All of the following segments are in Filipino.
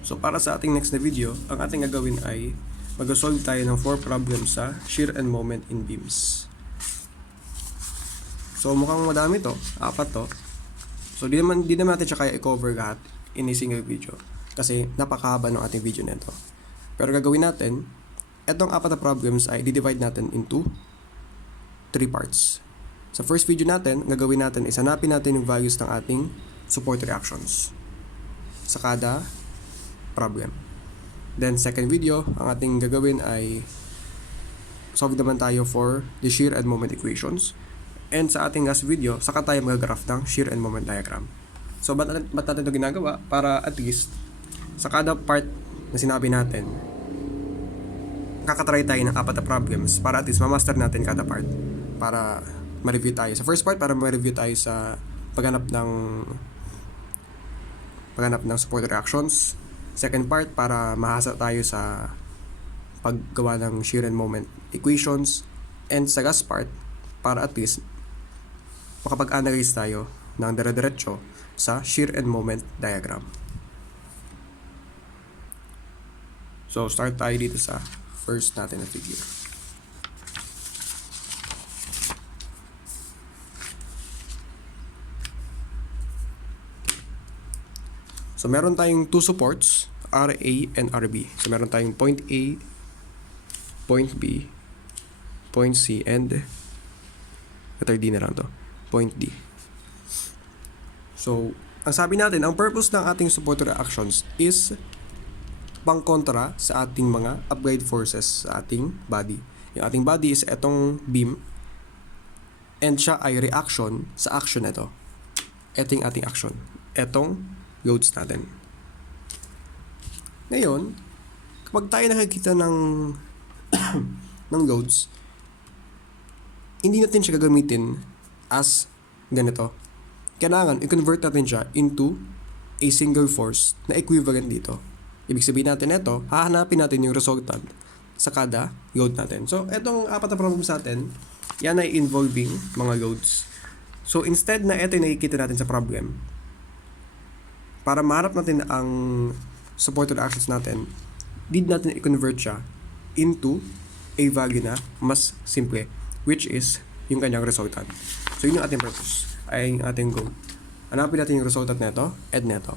So para sa ating next na video, ang ating gagawin ay mag-solve tayo ng 4 problems sa shear and moment in beams. So mukhang madami to, 4 to. So di naman natin siya kaya i-cover lahat in a single video kasi napakahaba ng ating video nito. Pero gagawin natin, etong 4 na problems ay di-divide natin into 3 parts. Sa first video natin, gagawin natin is hanapin natin yung values ng ating support reactions sa kada problem. Then second video, ang ating gagawin ay solve naman tayo for the shear and moment equations. And sa ating last video, saka tayo mag-graph ng shear and moment diagram. So ba't natin ito ginagawa? Para at least sa kada part na sinabi natin, kakatry tayo ng 4 na problems para at least ma-master natin kada part. Para ma-review tayo. Sa first part, para ma-review tayo sa paghanap ng support reactions. Second part, para mahasa tayo sa paggawa ng shear and moment equations. And sa last part, para at least makapag-analyze tayo ng dire-diretso sa shear and moment diagram. So, start tayo dito sa first natin na figure. So, meron tayong 2 supports, RA and RB. So, meron tayong point A, point B, point C, and letter D na lang to, point D. So, ang sabi natin, ang purpose ng ating support reactions is pang-kontra sa ating mga applied forces sa ating body. Yung ating body is etong beam, and siya ay reaction sa action ito. Ito yung ating action. Etong loads natin. Ngayon, kapag tayo nakikita ng ng loads, hindi natin siya gagamitin as ganito. Kailangan i-convert natin siya into a single force na equivalent dito. Ibig sabihin natin ito, hahanapin natin yung resultant sa kada load natin. So, etong 4 na problem sa atin, yan ay involving mga loads. So, instead na ito yung nakikita natin sa problem, para maharap natin ang support reactions natin, need natin i-convert siya into a value na mas simple, which is yung kanyang resultant. So, yun yung ating purpose, ay yung ating goal. Hanapin natin yung resultant neto, and neto.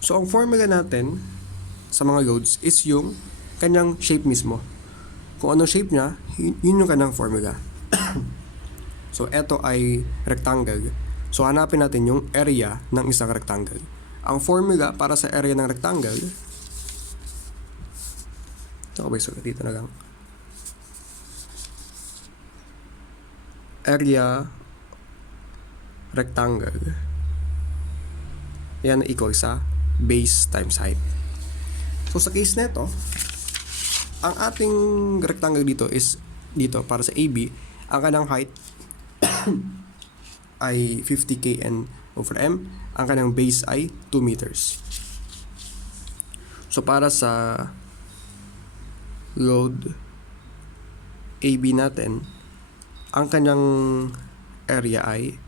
So, ang formula natin sa mga loads is yung kanyang shape mismo. Kung anong shape niya, yun yung kanyang formula. So, eto ay rectangle. So, hanapin natin yung area ng isang rectangle. Ang formula para sa area ng rectangle, dito na lang. Area rectangle, yan equal sa base times height. So, sa case neto, ang ating rectangle dito is dito para sa AB, ang kanyang height ay 50 kN over m. Ang kanyang base ay 2 meters. So, para sa load AB natin, ang kanyang area ay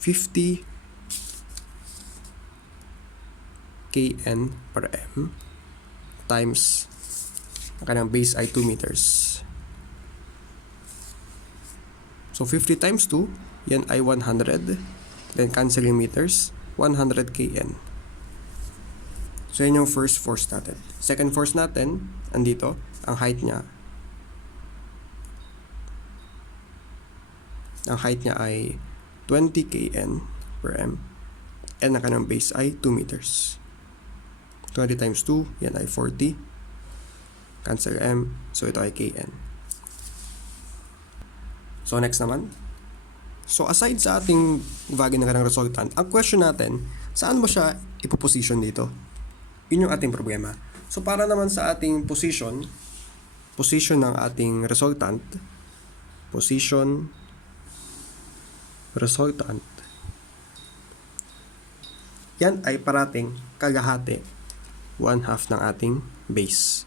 50 kN per m times ang kanyang base ay 2 meters. So, 50 times 2, yan ay 100. Then, canceling meters, 100 kN. So, yan yung first force natin. Second force natin, andito, ang height niya. Ang height niya ay 20 kN per m. And ang kanyang base ay 2 meters. 20 times 2, yan ay 40. Cancel m, so ito ay kN. So, next naman. So, aside sa ating value ng kanyang resultant, ang question natin, saan mo siya ipoposition dito? Yun yung ating problema. So, para naman sa ating position ng ating resultant, yan ay parating kalahati, 1/2 ng ating base.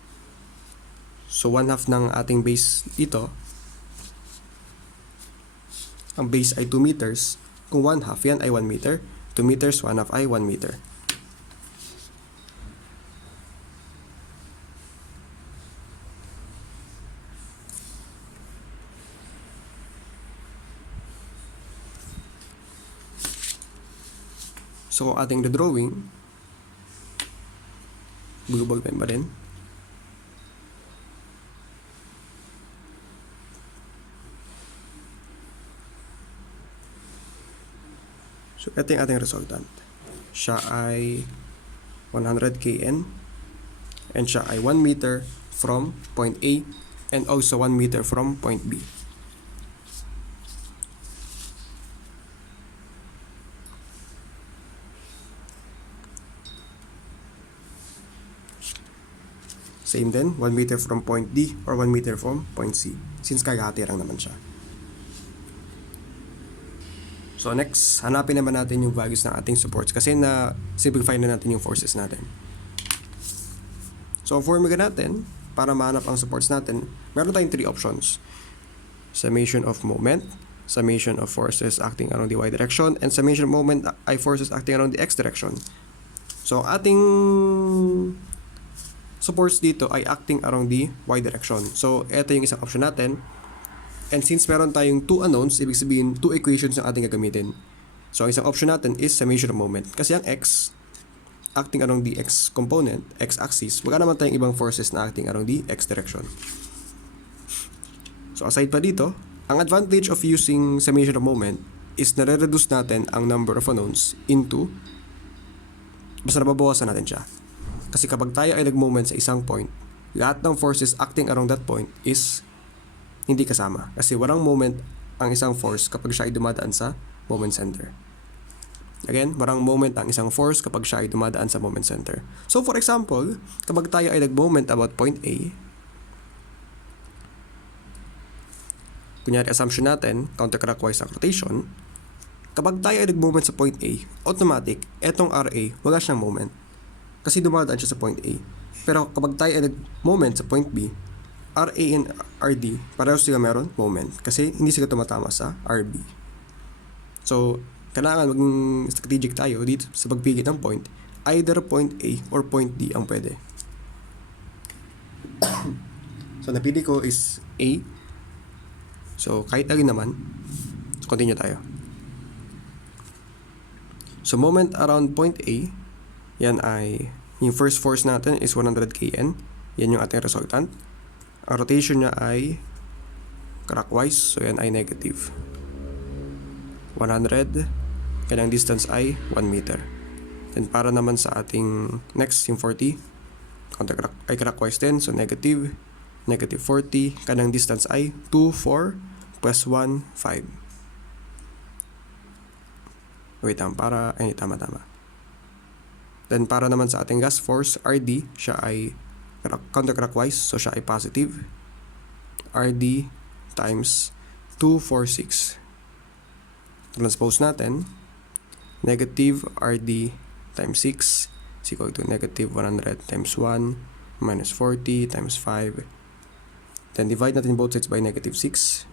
So, 1/2 ng ating base dito, ang base ay 2 meters. Kung 1/2, yan ay 1 meter. 2 meters, 1 half I, 1 meter. So, ating drawing, bubog pen ba rin? So, ito yung ating resultant. Siya ay 100 kN and siya ay 1 meter from point A and also 1 meter from point B. Same din, 1 meter from point D or 1 meter from point C since kagahati lang naman siya. So next, hanapin naman natin yung values ng ating supports kasi na-simplify na natin yung forces natin. So ang formula natin, para mahanap ang supports natin, meron tayong 3 options. Summation of moment, summation of forces acting around the y direction, and summation of moment ay forces acting around the x direction. So ating supports dito ay acting around the y direction. So ito yung isang option natin. And since meron tayong 2 unknowns, ibig sabihin 2 equations yung ating gagamitin. So, ang isang option natin is summation of moment. Kasi ang x, acting around the x component, x-axis, wala naman tayong ibang forces na acting around the x direction. So, aside pa dito, ang advantage of using summation of moment is nare-reduce natin ang number of unknowns into, basta nababawasan natin siya. Kasi kapag tayo ay nag-moment sa isang point, lahat ng forces acting around that point is hindi kasama. Kasi walang moment ang isang force kapag siya ay dumadaan sa moment center. Again, walang moment ang isang force kapag siya ay dumadaan sa moment center. So for example, kapag tayo ay nag-moment about point A, kunyari assumption natin, counterclockwise ang rotation, kapag tayo ay nag-moment sa point A, automatic, etong RA, wala siyang moment. Kasi dumadaan siya sa point A. Pero kapag tayo ay nag-moment sa point B, RA and RD, pareho sila meron moment kasi hindi sila tumatama sa RB. So, kailangan maging strategic tayo dito sa pagpili ng point. Either point A or point D ang pwede. So, napili ko is A. So, kahit alin naman. So, continue tayo. So, moment around point A, yan ay, yung first force natin is 100 kN. Yan yung ating resultant. Ang rotation niya ay clockwise, so yan ay negative 100, kanyang distance ay 1 meter. Then para naman sa ating next, yung 40, ay clockwise din, so negative 40, kanyang distance ay 2, 4, plus 1, 5. Wait lang, tama. Then para naman sa ating gas force, RD, siya ay counterclockwise, so siya ay positive. RD times 246. Transpose natin. Negative RD times 6 is equal to negative 100 times 1 minus 40 times 5. Then divide natin both sides by negative 6.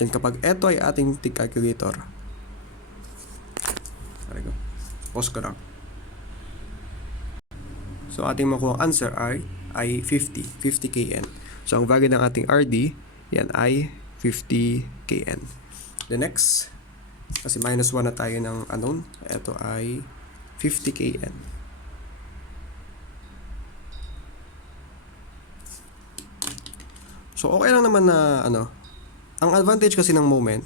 Then kapag ito ay ating TIG calculator, pause ko lang. So, ating makuha answer ay 50 kN. So, ang value ng ating RD, yan ay 50 kN. The next, kasi minus 1 na tayo ng unknown, ito ay 50 kN. So, okay lang naman na, ang advantage kasi ng moment,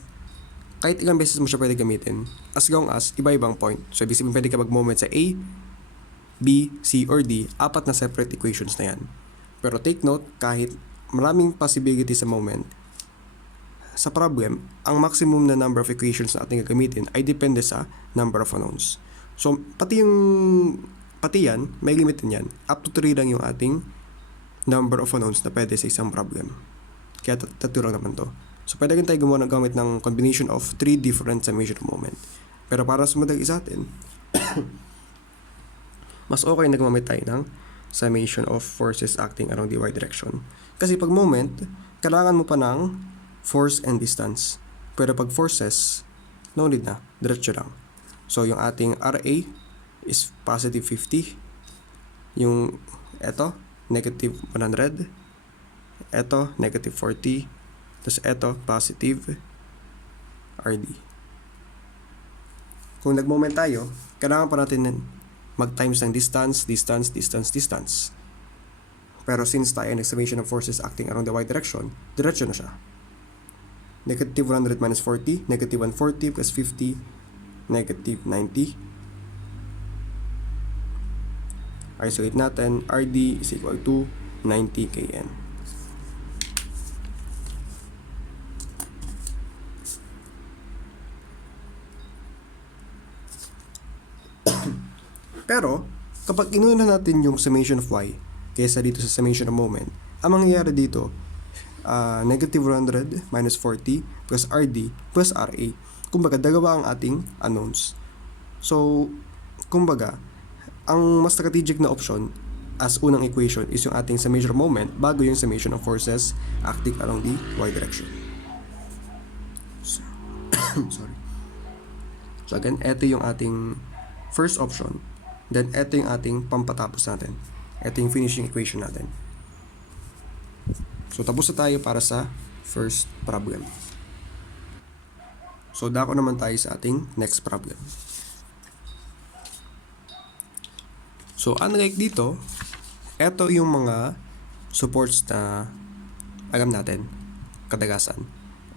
kahit ilang beses mo siya pwede gamitin, as long as iba-ibang point. So, ibig sabihin pwede ka mag-moment sa A, B, C, or D, 4 na separate equations na yan. Pero take note, kahit maraming possibility sa moment, sa problem, ang maximum na number of equations na ating gagamitin ay depende sa number of unknowns. So, pati yan, may limit din yan. Up to 3 lang yung ating number of unknowns na pwede sa isang problem. Kaya tatlo lang naman to. So, pwede rin tayo gamit ng combination of 3 different summation of moment. Pero para sa madali sa atin, mas okay na gumamit tayo ng summation of forces acting around the y direction. Kasi pag moment, kailangan mo pa ng force and distance. Pero pag forces, no need na, diretso lang. So yung ating RA is positive 50. Yung eto, negative 100. Eto, negative 40. Tapos eto, positive RD. Kung nag-moment tayo, kailangan pa natin mag-times ng distance. Pero since tayo ang summation of forces acting around the y direction, diretso na siya. Negative 100 minus 40, negative 140 plus 50, negative 90. Isolate natin, RD is equal to 90 kN. Pero, kapag inuna natin yung summation of y kaysa dito sa summation of moment, ang mangyayari dito, negative 100 minus 40 plus RD plus RA. Kumbaga, dalawa ang ating unknowns. So, kumbaga, ang mas strategic na option as unang equation is yung ating summation of moment bago yung summation of forces acting along the y direction. So, sorry. So again, ito yung ating first option. Then, ito yung ating pampatapos natin. Ito yung finishing equation natin. So, tapos na tayo para sa first problem. So, dako naman tayo sa ating next problem. So, unlike dito, ito yung mga supports na alam natin, kadalasan.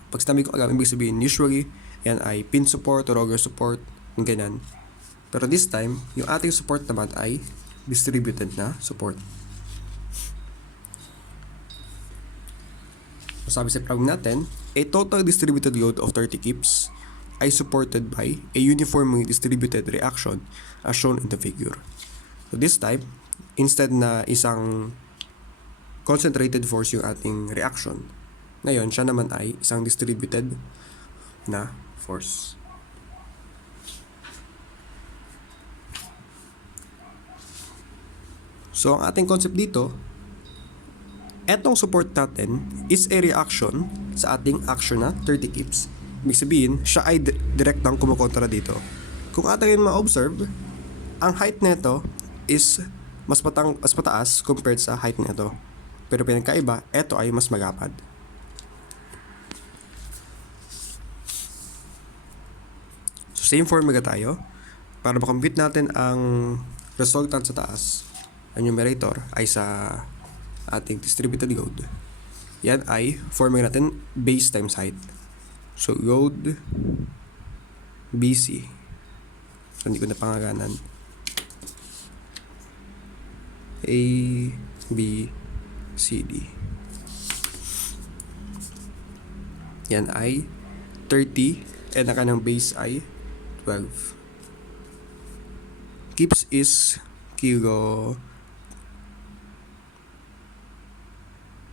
Pag sinabi ko alam, ibig sabihin, usually, yan ay pin support or auger support, yung ganyan. Pero this time, yung ating support naman ay distributed na support. So, sabi sa problem natin, a total distributed load of 30 kips ay supported by a uniformly distributed reaction as shown in the figure. So this time, instead na isang concentrated force yung ating reaction, ngayon siya naman ay isang distributed na force. So, ang ating concept dito, etong support natin is a reaction sa ating action na 30 kips. Ibig sabihin, siya ay direktang kumukontra dito. Kung ating ma-observe, ang height nito is mas mataas compared sa height nito. Pero pinagkaiba, ito ay mas magapad. So, same formula tayo. Para makompute natin ang resultant sa taas, ang numerator ay sa ating distributed load. Yan ay formula natin base times height. So load BC. So hindi ko na pangaganan. A, B, C, D. Yan ay 30 and ang kanang base ay 12. Kips is kilo.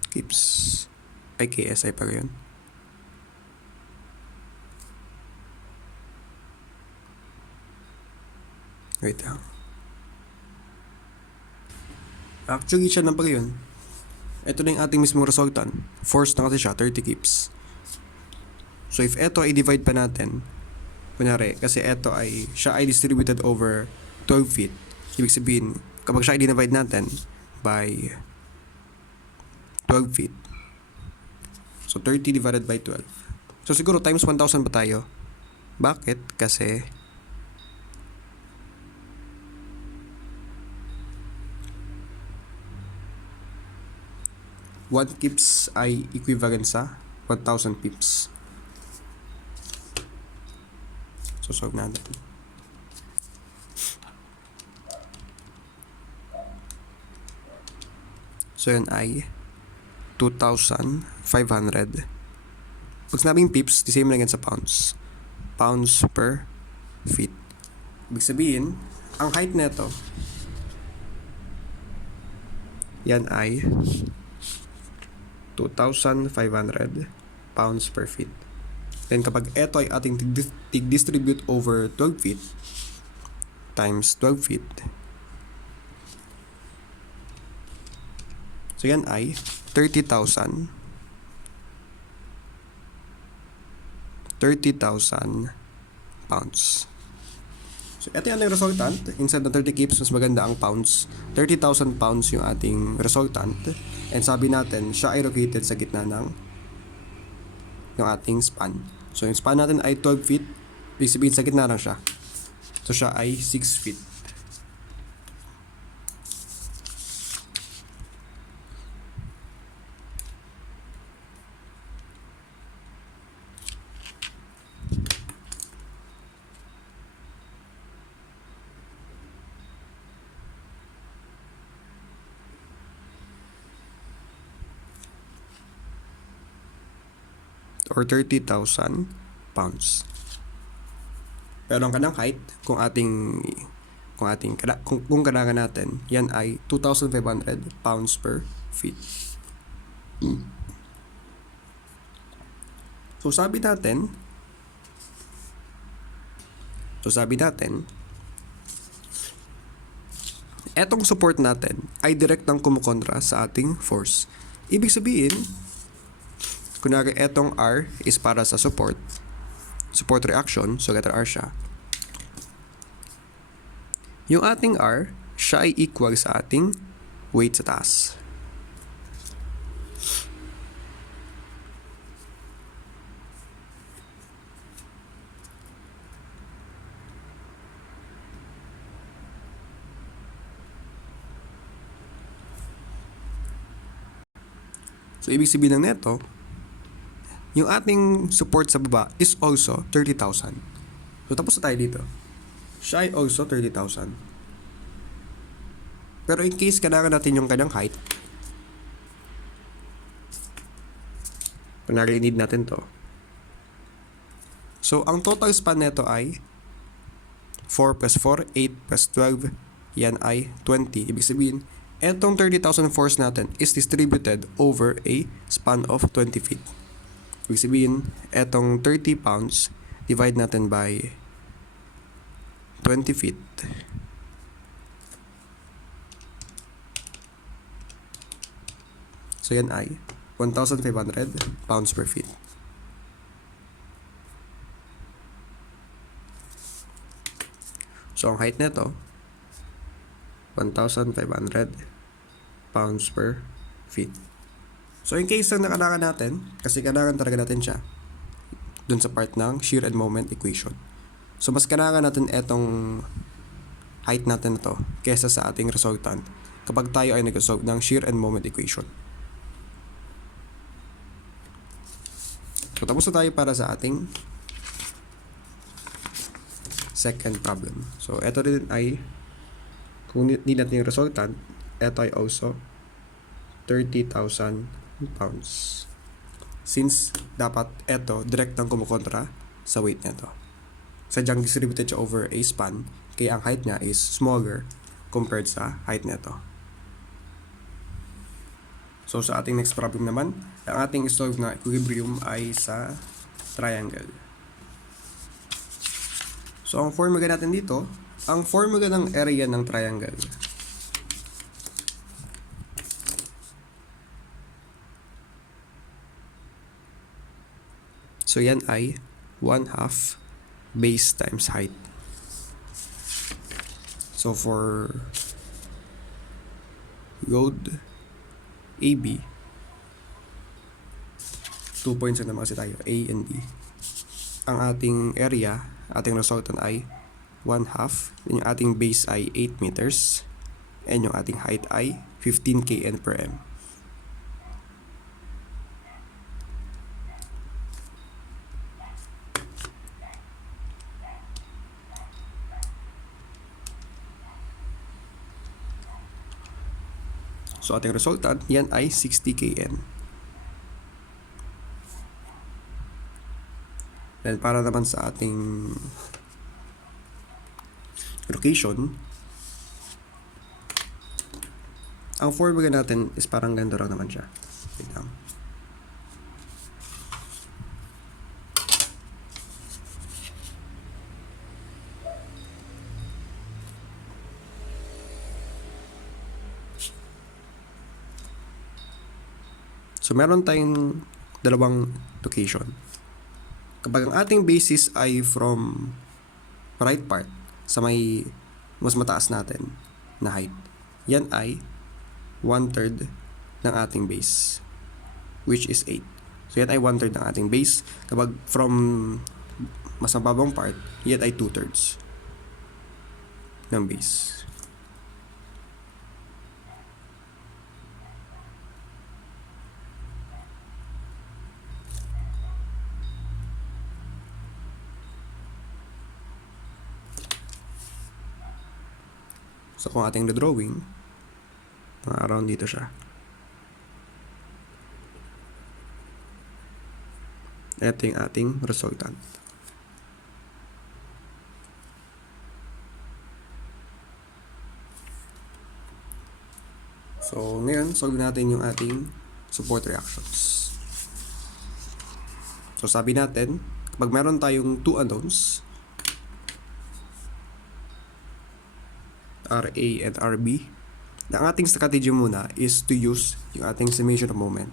Kips ay KSI pa yun. Wait lang. Actually, siya na pa yun. Ito na yung ating mismong resultant. Force na kasi siya, 30 kips. So, if ito ay divide pa natin, kunyari, kasi ito ay, siya ay distributed over 12 feet. Ibig sabihin, kapag siya ay divide natin by 12 feet. So, 30 divided by 12. So, siguro times 1,000 pa tayo. Bakit? Kasi 1 kips ay equivalent sa 1,000 pips. So, solve natin. So, yan ay 2,500. Pag sinabing pips, the same lang yan sa pounds. Pounds per feet. Ibig sabihin, ang height nito, yan ay 2,500 pounds per feet. Then kapag ito ay ating tig-distribute over 12 feet times 12 feet, so yan ay 30,000 pounds. So, ito yung ating resultant. Instead ng 30 kips, mas maganda ang pounds. 30,000 pounds yung ating resultant. And sabi natin, siya ay located sa gitna ng yung ating span. So, yung span natin ay 12 feet. Ibig sabihin, sa gitna lang siya. So, siya ay 6 feet. Or 30,000 pounds. Pero ang kanang height, kung kailangan natin, yan ay 2,500 pounds per feet. So sabi natin, etong support natin ay direktang kumukontra sa ating force. Ibig sabihin, kunwari etong R is para sa support reaction, so letter R siya. Yung ating R, siya ay equal sa ating weight sa taas. So, ibig sabihin ng neto, yung ating support sa baba is also 30,000. So, tapos na tayo dito. Siya ay also 30,000. Pero in case kailangan natin yung kanyang height, kunwari need natin to. So, ang total span neto ay 4 plus 4, 8 plus 12, yan ay 20. Ibig sabihin, etong 30,000 force natin is distributed over a span of 20 feet. Ibig sabihin, etong 30 pounds, divide natin by 20 feet. So, yan ay 1,500 pounds per feet. So, ang height nito, 1,500 pounds per feet. So, in case na kailangan natin, kasi kailangan talaga natin siya, dun sa part ng shear and moment equation. So, mas kailangan natin etong height natin na to kesa sa ating resultant kapag tayo ay nag-solve ng shear and moment equation. So, tapos na tayo para sa ating second problem. So, ito rin ay, kung hindi natin yung resultant, ito ay also 30,000 pounds. Since dapat ito direktang kumukontra sa weight nito. Sadyang distributed siya over a span, kaya ang height niya is smaller compared sa height nito. So sa ating next problem naman, ang ating solve na equilibrium ay sa triangle. So ang formula natin dito, ang formula ng area ng triangle. So yan ay 1/2 base times height. So for road AB, 2 points na naman kasi tayo, A and B. Ang ating area, ating resultant ay 1/2. Yung ating base ay 8 meters. And yung ating height ay 15 kN per m. So ating resultant, yan ay 60 kN. Then para naman sa ating location, ang formula natin is parang ganito lang naman siya. Wait lang. So, meron tayong dalawang location. Kapag ang ating basis ay from right part, sa may mas mataas natin na height, yan ay 1/3 ng ating base, which is 8. So yan ay 1/3 ng ating base. Kapag from mas mababang part, yan ay 2/3 ng base. So kung ating drawing, around dito siya. Ito yung ating resultant. So ngayon, solve natin yung ating support reactions. So sabi natin, kapag meron tayong two unknowns, RA and RB, ang ating strategy muna is to use yung ating summation of moment.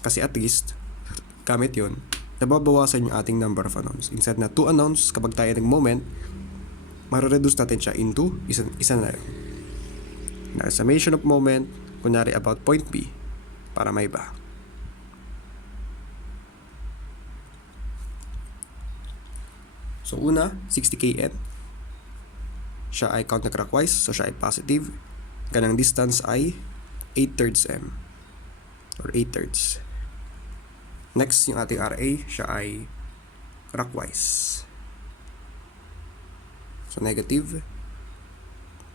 Kasi at least, gamit yun, nababawasan yung ating number of unknowns. Instead na 2 unknowns, kapag tayo nag-moment, mare-reduce natin siya into isa na yun. Na summation of moment, kunyari about point B, para may iba. So una, 60 kN. Siya ay counterclockwise, so siya ay positive. Kanang distance ay 8/3 m or 8/3. Next, yung ating RA, siya ay clockwise. So negative.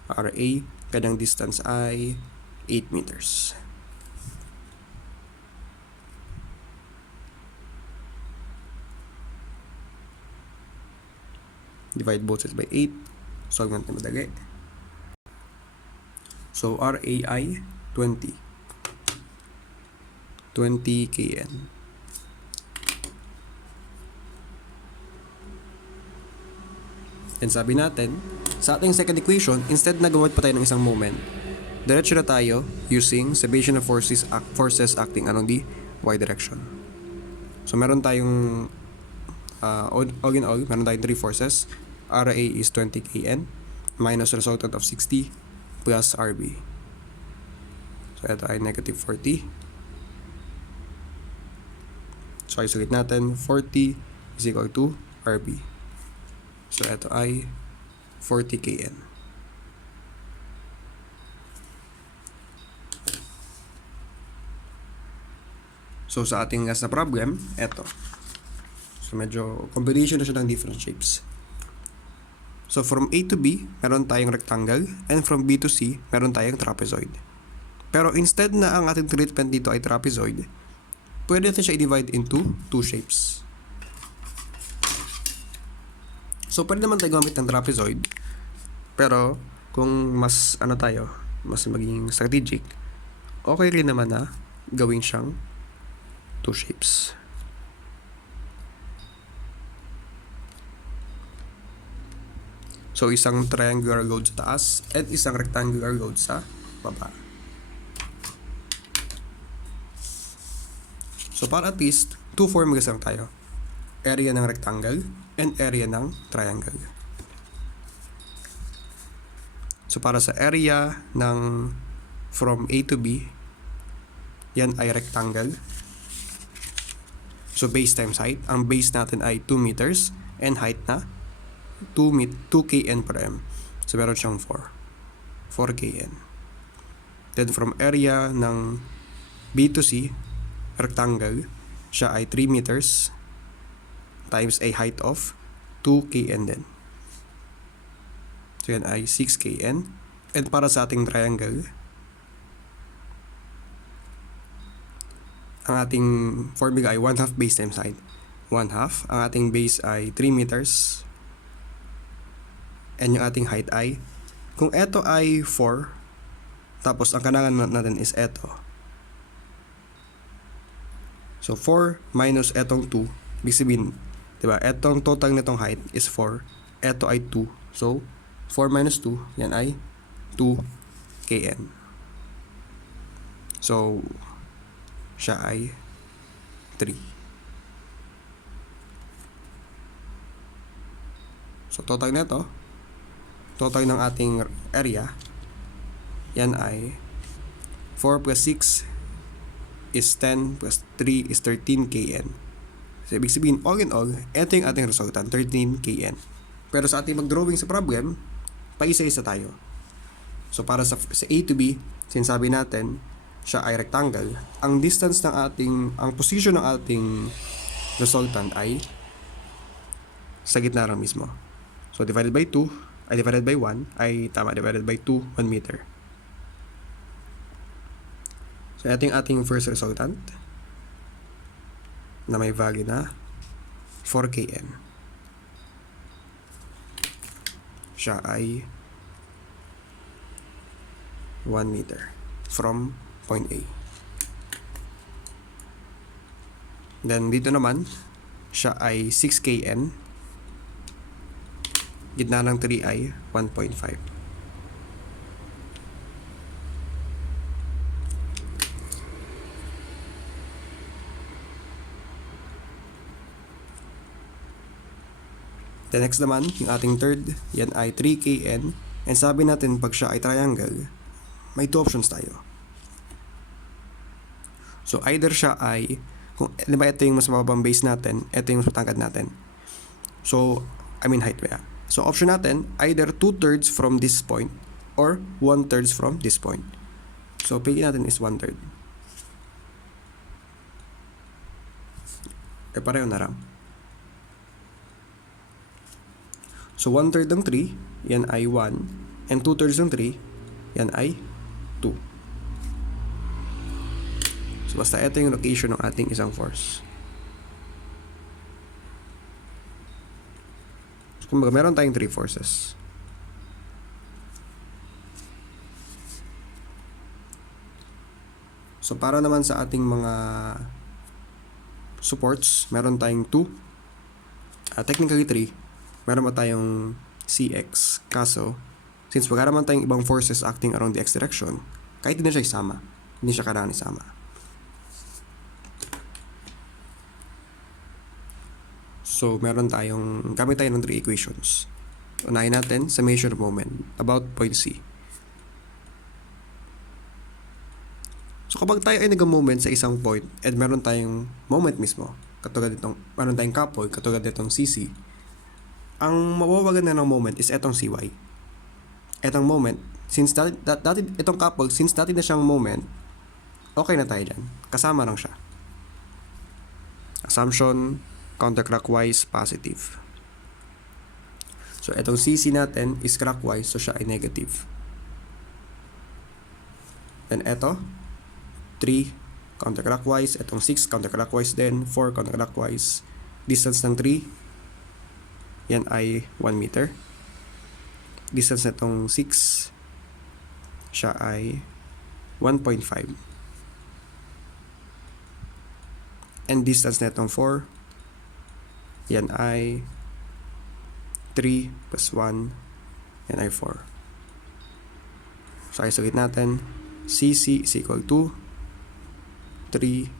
RA, kanang distance ay 8 meters. Divide both sides by 8. Solve natin madali. So, RAI 20 kN. And sabi natin, sa ating second equation, instead na gawin pa tayo ng isang moment, diretso na tayo using summation of forces acting along the y direction. So, meron tayong all in all, meron tayong 3 forces. RA is 20 kN minus resultant of 60 plus RB. So, ito ay negative 40. So, ay sulit natin, 40 is equal to RB. So, ito ay 40 kN. So, sa ating last na problem, ito. So, medyo combination na siya ng different shapes. So, from A to B, meron tayong rectangle, and from B to C, meron tayong trapezoid. Pero instead na ang ating treatment dito ay trapezoid, pwede natin siya i-divide into 2 shapes. So, pwede naman tayo gumamit ng trapezoid, pero kung mas mas maging strategic, okay rin naman na gawin siyang 2 shapes. So, isang triangular load sa taas at isang rectangular load sa baba. So, para at least 2 formulas lang tayo. Area ng rectangle and area ng triangle. So, para sa area ng from A to B, yan ay rectangle. So, base times height. Ang base natin ay 2 meters and height na 2 kN per m. So, meron siyang 4 kN. Then, from area ng B to C, rectangle, siya ay 3 meters times a height of 2 kN din. So, yan ay 6 kN. And para sa ating triangle, ang ating formula ay 1/2 base times height. 1/2. Ang ating base ay 3 meters. And yung ating height ay, kung eto ay 4, tapos ang kailangan natin is eto. So, 4 minus etong 2, ibig sabihin, diba, etong total nitong height is 4, eto ay 2. So, 4 minus 2, yan ay 2 kN. So, siya ay 3. So, total nito, total ng ating area, yan ay 4 plus 6 is 10 plus 3 is 13 kN. So, ibig sabihin, all in all, ito yung ating resultant, 13 kN. Pero sa ating mag-drawing sa problem, paisa-isa tayo. So, para sa A to B, sinasabi natin, siya ay rectangle. Ang distance ng ang position ng ating resultant ay sa gitna lang mismo. So, divided by 2, divided by 1, divided by 2, 1 meter. So, ito yung ating first resultant na may value na 4 kN. Siya ay 1 meter from point A. Then, dito naman, siya ay 6 kN. Gitna ng 3 ay 1.5. The next naman, yung ating third, yan ay 3 kN. And sabi natin, pag siya ay triangle, may 2 options tayo. So, either siya ay, kung di ba ito yung mas mababang base natin, ito yung mas matangkad natin. So, height ba? So, option natin, either 2/3 from this point or 1/3 from this point. So, pili natin is 1/3. Pareho na lang. So, 1/3 ng 3, yan ay 1. And 2/3 ng 3, yan ay 2. So, basta ito yung location ng ating isang force. So, kumbaga, meron tayong 3 forces. So, para naman sa ating mga supports, meron tayong 2. Technically 3. Meron ba tayong CX? Kaso, since wala naman tayong ibang forces acting around the X direction, kahit hindi siya isama, hindi siya kailangan isama. So, gamit tayo ng 3 equations. Unahin natin sa measure moment about point C. So, kapag tayo ay nag-moment sa isang point at meron tayong moment mismo, meron tayong couple, katulad nitong CC, ang mawawagan na ng moment is etong CY. Etong moment, since itong couple, since dati na siyang moment, okay na tayo dyan. Kasama lang siya. Assumption, counterclockwise, positive. So, etong CC natin is clockwise, so siya ay negative. Then, eto, 3 counterclockwise, etong 6 counterclockwise din, 4 counterclockwise. Distance ng 3, yan ay 1 meter. Distance nitong 6, siya ay 1.5. And distance nitong 4, yan ay 3 plus 1, yan ay 4. So, isulit natin, CC is equal to 3,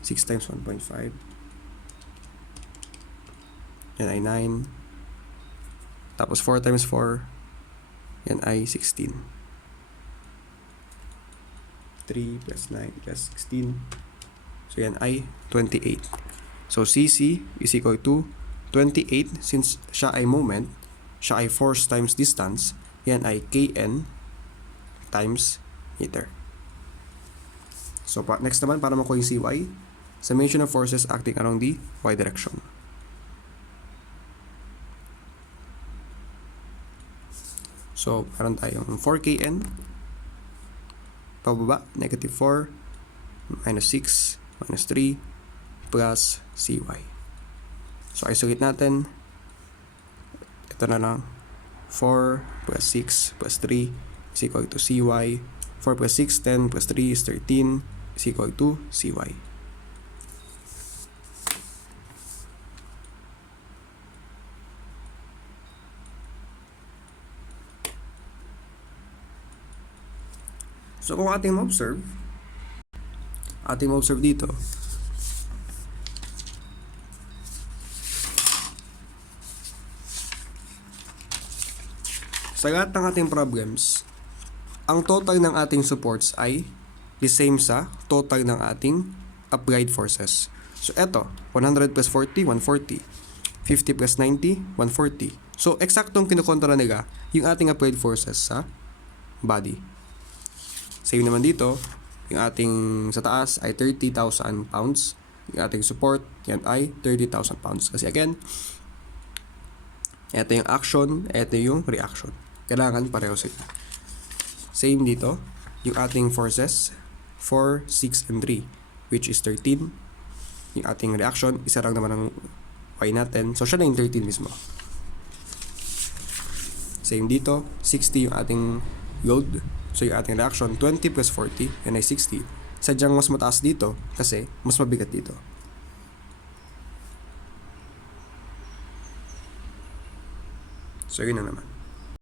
6 times 1.5. Yan ay 9. Tapos 4 times 4, yan ay 16. 3 plus 9 plus 16. So, yan ay 28. So, CC is equal to 28. Since siya ay moment, siya ay force times distance, yan ay Kn times meter. So, next naman, para makuha yung CY, summation of forces acting around the Y direction. So, meron tayong 4 Kn, pababa, negative 4, minus 6, minus 3, plus CY. So, isolate natin. Ito na lang. 4 plus 6 plus 3 is equal to CY. 4 plus 6, 10 plus 3 is 13 is equal to CY. So, kung ating ma-observe dito, Sa lahat ng ating problems, ang total ng ating supports ay the same sa total ng ating applied forces. So, eto, 100 plus 40, 140. 50 plus 90, 140. So, eksaktong kinukontra nila yung ating applied forces sa body. Same naman dito, yung ating sa taas ay 30,000 pounds. Yung ating support, yan ay 30,000 pounds. Kasi again, eto yung action, eto yung reaction. Kailangan pareho sila. Same dito, yung ating forces, 4, 6, and 3, which is 13. Yung ating reaction, isa lang naman ang y natin. So, siya na yung 13 mismo. Same dito, 60 yung ating load. So, yung ating reaction, 20 plus 40, yan ay 60. Sadyang mas mataas dito kasi mas mabigat dito. So, yun na naman.